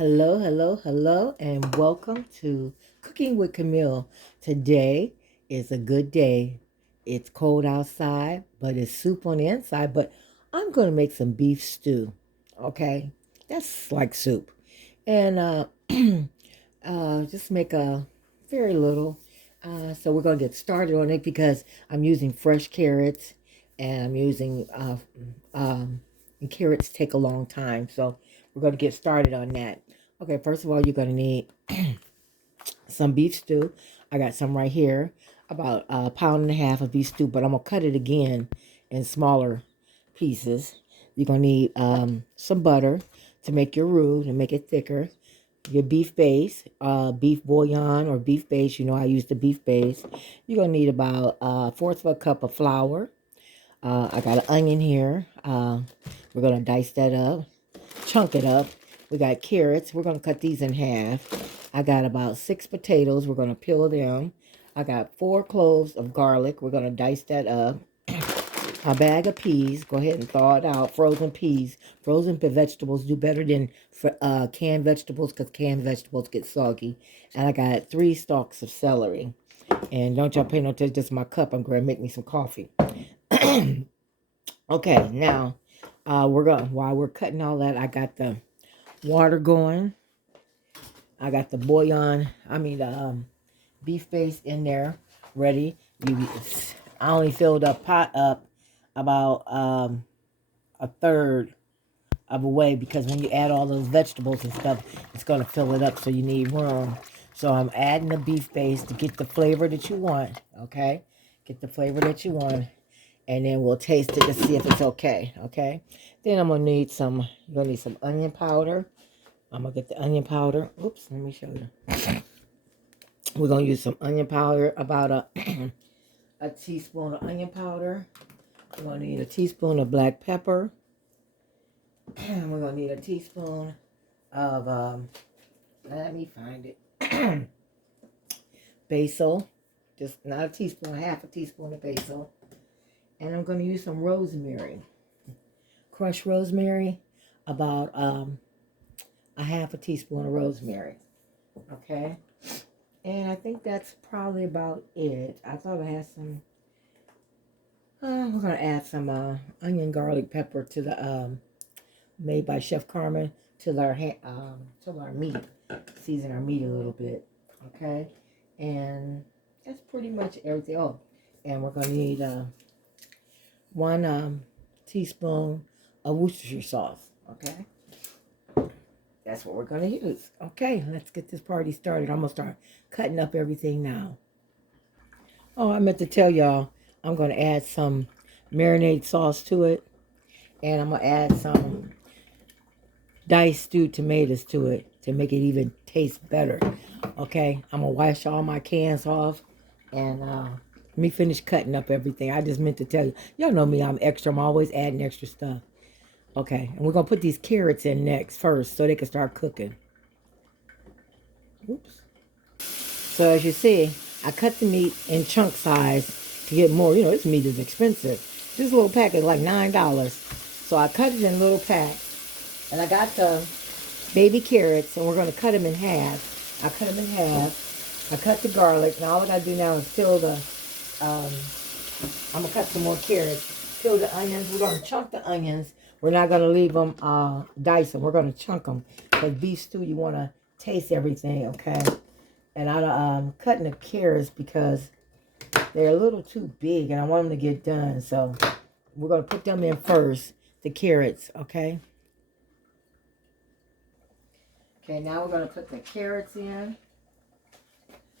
Hello, hello, hello, and welcome to Cooking with Camille. Today is a good day. It's cold outside, but it's soup on the inside. But I'm going to make some beef stew. Okay, that's like soup, and just make a very little. So we're going to get started on it because I'm using fresh carrots, and I'm using and carrots take a long time. So we're going to get started on that. Okay, first of all, you're going to need some beef stew. I got some right here, about a pound and a half of beef stew, but I'm going to cut it again in smaller pieces. You're going to need some butter to make your roux, to make it thicker. Your beef base, beef bouillon or beef base. You know, I use the beef base. You're going to need about a fourth of a cup of flour. I got an onion here. We're going to dice that up, chunk it up. We got carrots. We're going to cut these in half. I got about 6 potatoes. We're going to peel them. I got 4 cloves of garlic. We're going to dice that up. A bag of peas. Go ahead and thaw it out. Frozen peas. Frozen vegetables do better than canned vegetables because canned vegetables get soggy. And I got 3 stalks of celery. And don't y'all pay no attention. This is my cup. I'm going to make me some coffee. Okay, now while we're cutting all that, I got the water going. I got the bouillon, the beef base in there, ready. I only filled the pot up about a third of a way because when you add all those vegetables and stuff, it's going to fill it up, so you need room. So I'm adding the beef base to get the flavor that you want, okay? Get the flavor that you want, and then we'll taste it to see if it's okay, okay? Then you're going to need some onion powder. I'm going to get the onion powder. Oops, let me show you. We're going to use some onion powder, about a teaspoon of onion powder. We're going to need a teaspoon of black pepper. We're going to need a teaspoon of, let me find it, basil. Just not a teaspoon, half a teaspoon of basil. And I'm going to use some rosemary. Crushed rosemary, about a half a teaspoon of rosemary. Okay? And I think that's probably about it. I thought I had some, we're going to add some onion, garlic, pepper to the, made by Chef Carmen, to our meat. Season our meat a little bit. Okay? And that's pretty much everything. Oh, and we're going to need 1 teaspoon of Worcestershire sauce. Okay? That's what we're going to use. Okay, let's get this party started. I'm going to start cutting up everything now. Oh, I meant to tell y'all, I'm going to add some marinade sauce to it. And I'm going to add some diced stewed tomatoes to it to make it even taste better. Okay, I'm going to wash all my cans off. And let me finish cutting up everything. I just meant to tell you. Y'all know me, I'm extra. I'm always adding extra stuff. Okay, and we're going to put these carrots in first so they can start cooking. Oops. So as you see, I cut the meat in chunk size to get more. You know, this meat is expensive. This little pack is like $9. So I cut it in little packs. And I got the baby carrots, and we're going to cut them in half. I cut them in half. I cut the garlic. Now all I got to do now is peel the, I'm going to cut some more carrots. Peel the onions. We're going to chunk the onions. We're not going to leave them dice them. We're going to chunk them. Because beef stew, you want to taste everything, okay? And I'm cutting the carrots because they're a little too big and I want them to get done. So we're going to put them in first, the carrots, okay? Okay, now we're going to put the carrots in.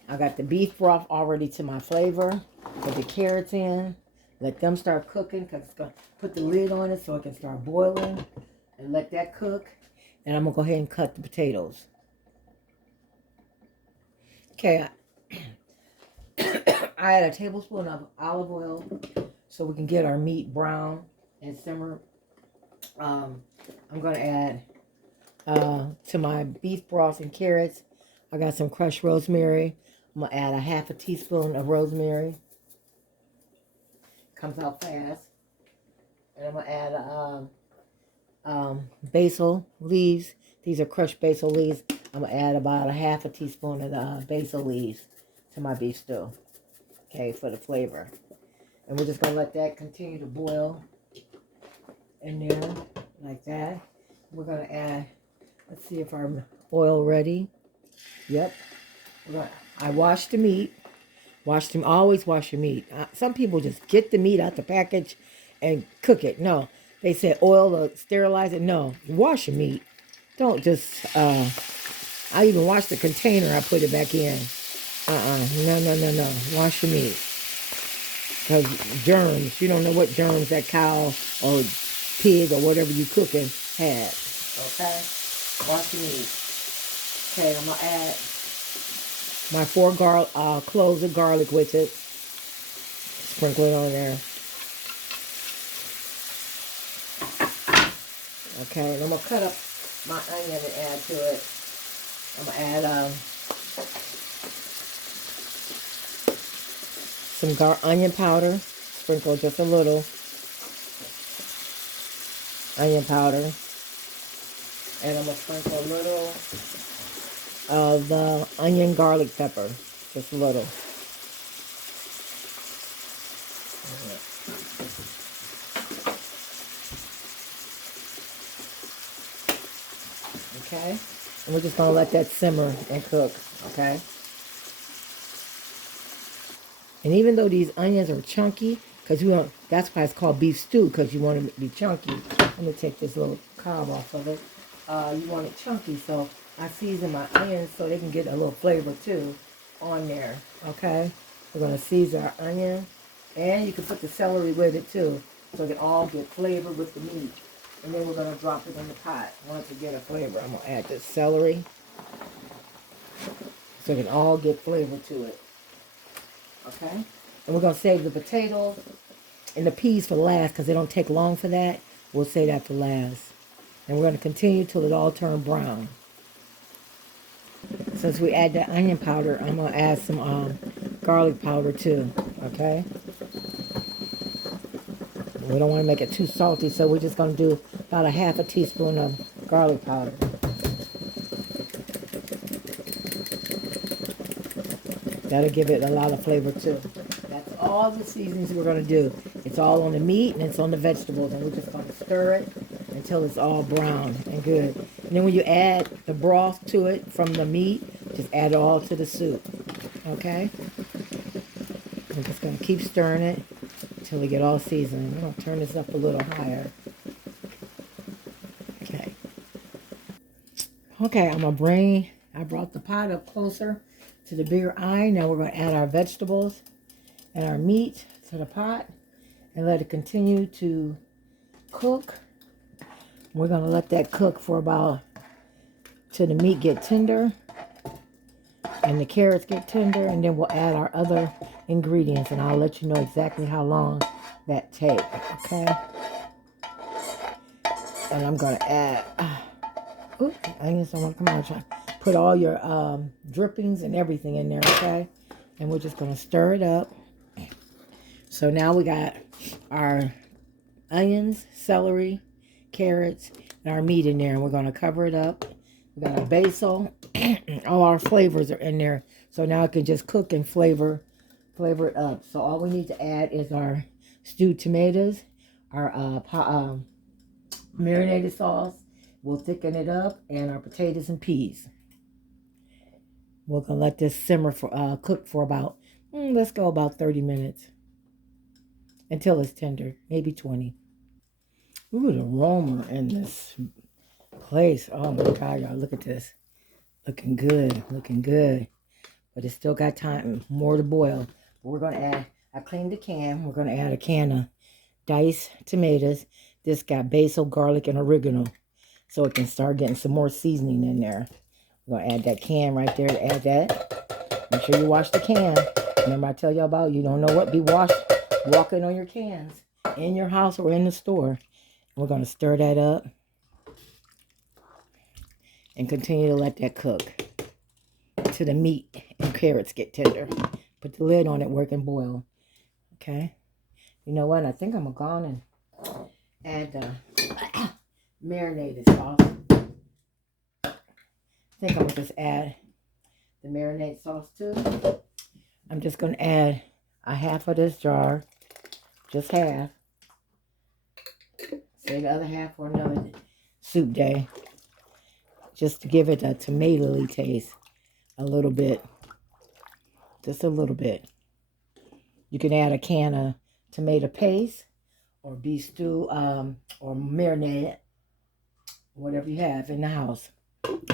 I got the beef broth already to my flavor. Put the carrots in. Let them start cooking because it's going to put the lid on it so it can start boiling. And let that cook. And I'm going to go ahead and cut the potatoes. Okay, I add a tablespoon of olive oil so we can get our meat brown and simmer. I'm going to add to my beef broth and carrots, I got some crushed rosemary. I'm going to add a half a teaspoon of rosemary. Comes out fast. And I'm going to add basil leaves These are crushed basil leaves. I'm going to add about a half a teaspoon of the basil leaves to my beef stew. Okay, for the flavor. And we're just going to let that continue to boil in there like that. We're going to add, let's see if our oil ready. Yep. I washed the meat. Always wash your meat. Some people just get the meat out the package and cook it. No, they say oil to sterilize it. No, wash your meat. Don't just, I even wash the container. I put it back in. No. Wash your meat. Because germs, you don't know what germs that cow or pig or whatever you cooking had. Okay? Wash your meat. Okay, I'm going to add my 4 cloves of garlic with it. Sprinkle it on there. Okay, and I'm going to cut up my onion and add to it. I'm going to add some onion powder. Sprinkle just a little onion powder. And I'm going to sprinkle a little of the onion garlic pepper. Just a little. Okay? And we're just going to let that simmer and cook. Okay? And even though these onions are chunky, because that's why it's called beef stew, because you want it to be chunky. Let me take this little cob off of it. You want it chunky, so I season my onions so they can get a little flavor too on there. Okay? We're going to season our onion. And you can put the celery with it too, so it can all get flavor with the meat. And then we're going to drop it in the pot. Once it get a flavor, I'm going to add the celery, so it can all get flavor to it. Okay? And we're going to save the potatoes and the peas for last, because they don't take long for that. We'll save that for last. And we're going to continue till it all turns brown. Since we add that onion powder, I'm going to add some garlic powder too. Okay? We don't want to make it too salty, so we're just going to do about a half a teaspoon of garlic powder. That'll give it a lot of flavor too. That's all the seasonings we're going to do. It's all on the meat and it's on the vegetables, and we're just going to stir it until it's all brown and good. And then when you add the broth to it from the meat, just add it all to the soup. Okay? We're just going to keep stirring it until we get all seasoned. I'm going to turn this up a little higher. Okay. Okay, I brought the pot up closer to the bigger eye. Now we're going to add our vegetables and our meat to the pot and let it continue to cook. We're going to let that cook for about till the meat get tender and the carrots get tender, and then we'll add our other ingredients, and I'll let you know exactly how long that takes. Okay? And I'm going to add onions don't want to come out. Try put all your drippings and everything in there. Okay? And we're just going to stir it up. So now we got our onions, celery, carrots, and our meat in there, and we're going to cover it up. We got our basil. All our flavors are in there, so now it can just cook and flavor it up. So all we need to add is our stewed tomatoes, our marinated sauce. We'll thicken it up, and our potatoes and peas. We're gonna let this simmer for cook for about let's go about 30 minutes until it's tender, maybe 20. Ooh, the aroma in this place! Oh my God, y'all, look at this. Looking good, looking good. But it's still got time, more to boil. But we're going to add, I cleaned the can. We're going to add a can of diced tomatoes. This got basil, garlic, and oregano. So it can start getting some more seasoning in there. We're going to add that can right there to add that. Make sure you wash the can. Remember I tell y'all about, you don't know what be walking on your cans in your house or in the store. We're going to stir that up and continue to let that cook till the meat and carrots get tender. Put the lid on it, work and boil. Okay? You know what? I think I'm going to add the marinated sauce. think I'm going to just add the marinade sauce too. I'm just going to add a half of this jar. Just half. Save the other half for another soup day. Just to give it a tomato-y taste. A little bit. Just a little bit. You can add a can of tomato paste or beef stew or marinade. Whatever you have in the house.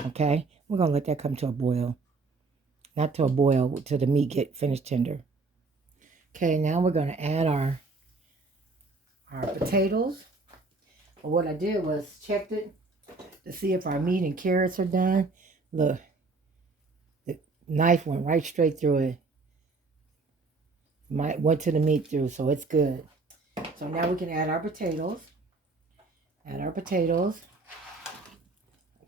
Okay? We're going to let that come to a boil. Not to a boil, till the meat get finished tender. Okay, now we're going to add our potatoes. Well, what I did was checked it to see if our meat and carrots are done. Look, the knife went right straight through it. Went to the meat through, so it's good. So now we can add our potatoes. Add our potatoes.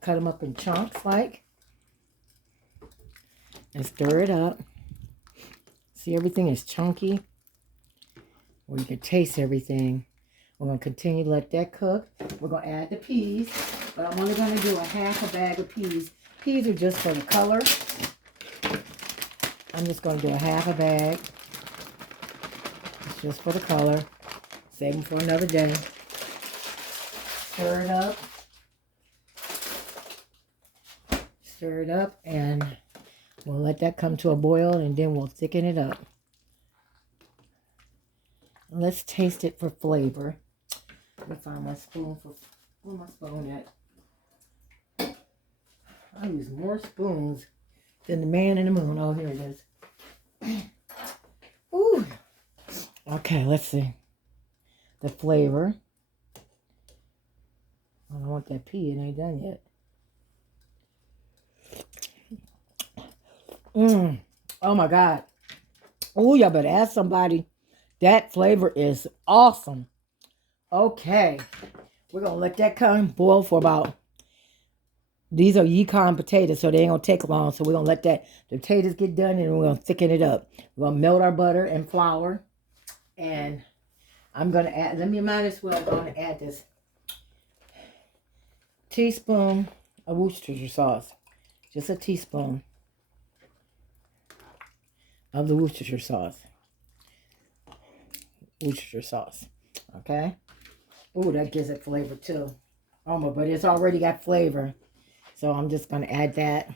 Cut them up in chunks like. And stir it up. See, everything is chunky. Where you can taste everything. We're going to continue to let that cook. We're going to add the peas. But I'm only going to do a half a bag of peas. Peas are just for the color. I'm just going to do a half a bag. It's just for the color. Save them for another day. Stir it up. Stir it up and we'll let that come to a boil and then we'll thicken it up. Let's taste it for flavor. Let me find my spoon for, where's my spoon at? I use more spoons than the man in the moon. Oh, here it is. Ooh. Okay, let's see. The flavor. I don't want that pea, it ain't done yet. Oh my God. Oh, y'all better ask somebody. That flavor is awesome. Okay. We're going to let that come boil for about, these are Yukon potatoes, so they ain't going to take long. So we're going to let the potatoes get done and we're going to thicken it up. We're going to melt our butter and flour. And I'm going to add, might as well going to add this teaspoon of Worcestershire sauce. Just a teaspoon of the Worcestershire sauce. Worcestershire sauce. Okay? Ooh, that gives it flavor too. Oh, but it's already got flavor. So I'm just going to add that.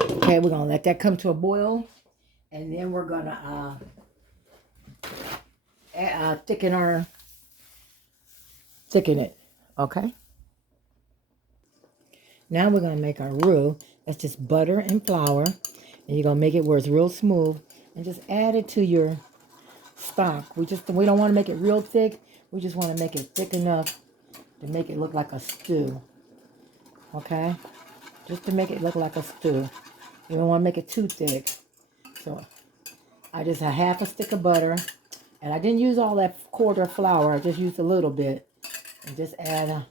Okay, we're going to let that come to a boil. And then we're going to thicken it. Okay? Now we're going to make our roux. That's just butter and flour. And you're going to make it where it's real smooth. And just add it to your stock. We don't want to make it real thick. We just want to make it thick enough to make it look like a stew. Okay? Just to make it look like a stew. You don't want to make it too thick. So I just had half a stick of butter. And I didn't use all that quarter of flour. I just used a little bit. And just add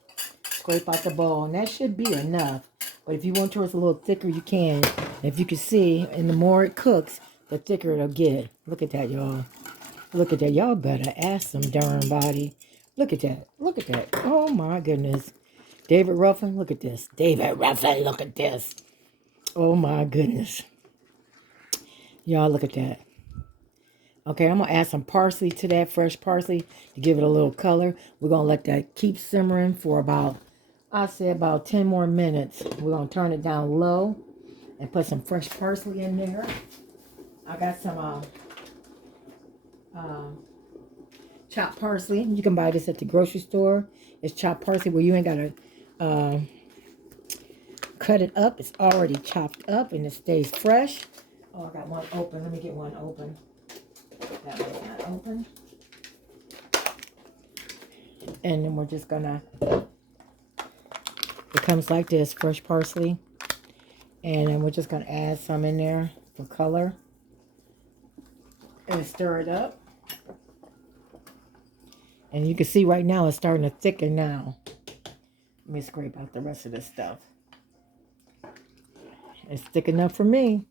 scrape out the bowl. And that should be enough. But if you want yours a little thicker, you can. And if you can see, and the more it cooks, the thicker it'll get. Look at that, y'all. Look at that. Y'all better ask some darn body. Look at that. Look at that. Oh, my goodness. David Ruffin, look at this. David Ruffin, look at this. Oh, my goodness. Y'all, look at that. Okay, I'm going to add some parsley to that, fresh parsley, to give it a little color. We're going to let that keep simmering for about, I'd say about 10 more minutes. We're going to turn it down low and put some fresh parsley in there. I got some chopped parsley. You can buy this at the grocery store. It's chopped parsley where you ain't got to cut it up. It's already chopped up and it stays fresh. Oh, I got one open. Let me get one open. That one's not open. And then we're just gonna, it comes like this, fresh parsley. And then we're just gonna add some in there for color. And stir it up. And you can see right now it's starting to thicken now. Let me scrape out the rest of this stuff. It's thick enough for me.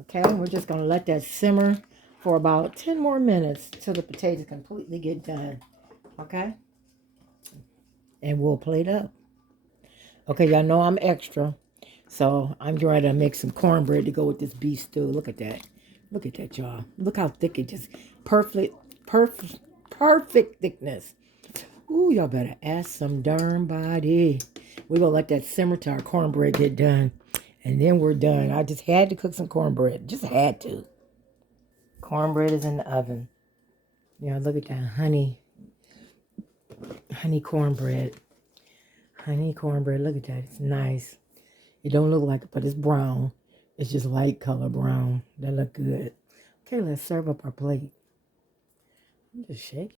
Okay, we're just gonna let that simmer for about 10 more minutes till the potatoes completely get done. Okay? And we'll plate up. Okay, y'all know I'm extra. So I'm trying to make some cornbread to go with this beef stew. Look at that. Look at that, y'all. Look how thick it just perfect, perfect thickness. Ooh, y'all better ask some darn body. We're gonna let that simmer till our cornbread get done. And then we're done. I just had to cook some cornbread. Just had to. Cornbread is in the oven. Yeah, look at that honey cornbread. Honey cornbread. Look at that. It's nice. It don't look like it, but it's brown. It's just light color brown. That look good. Okay, let's serve up our plate. I'm just shaking.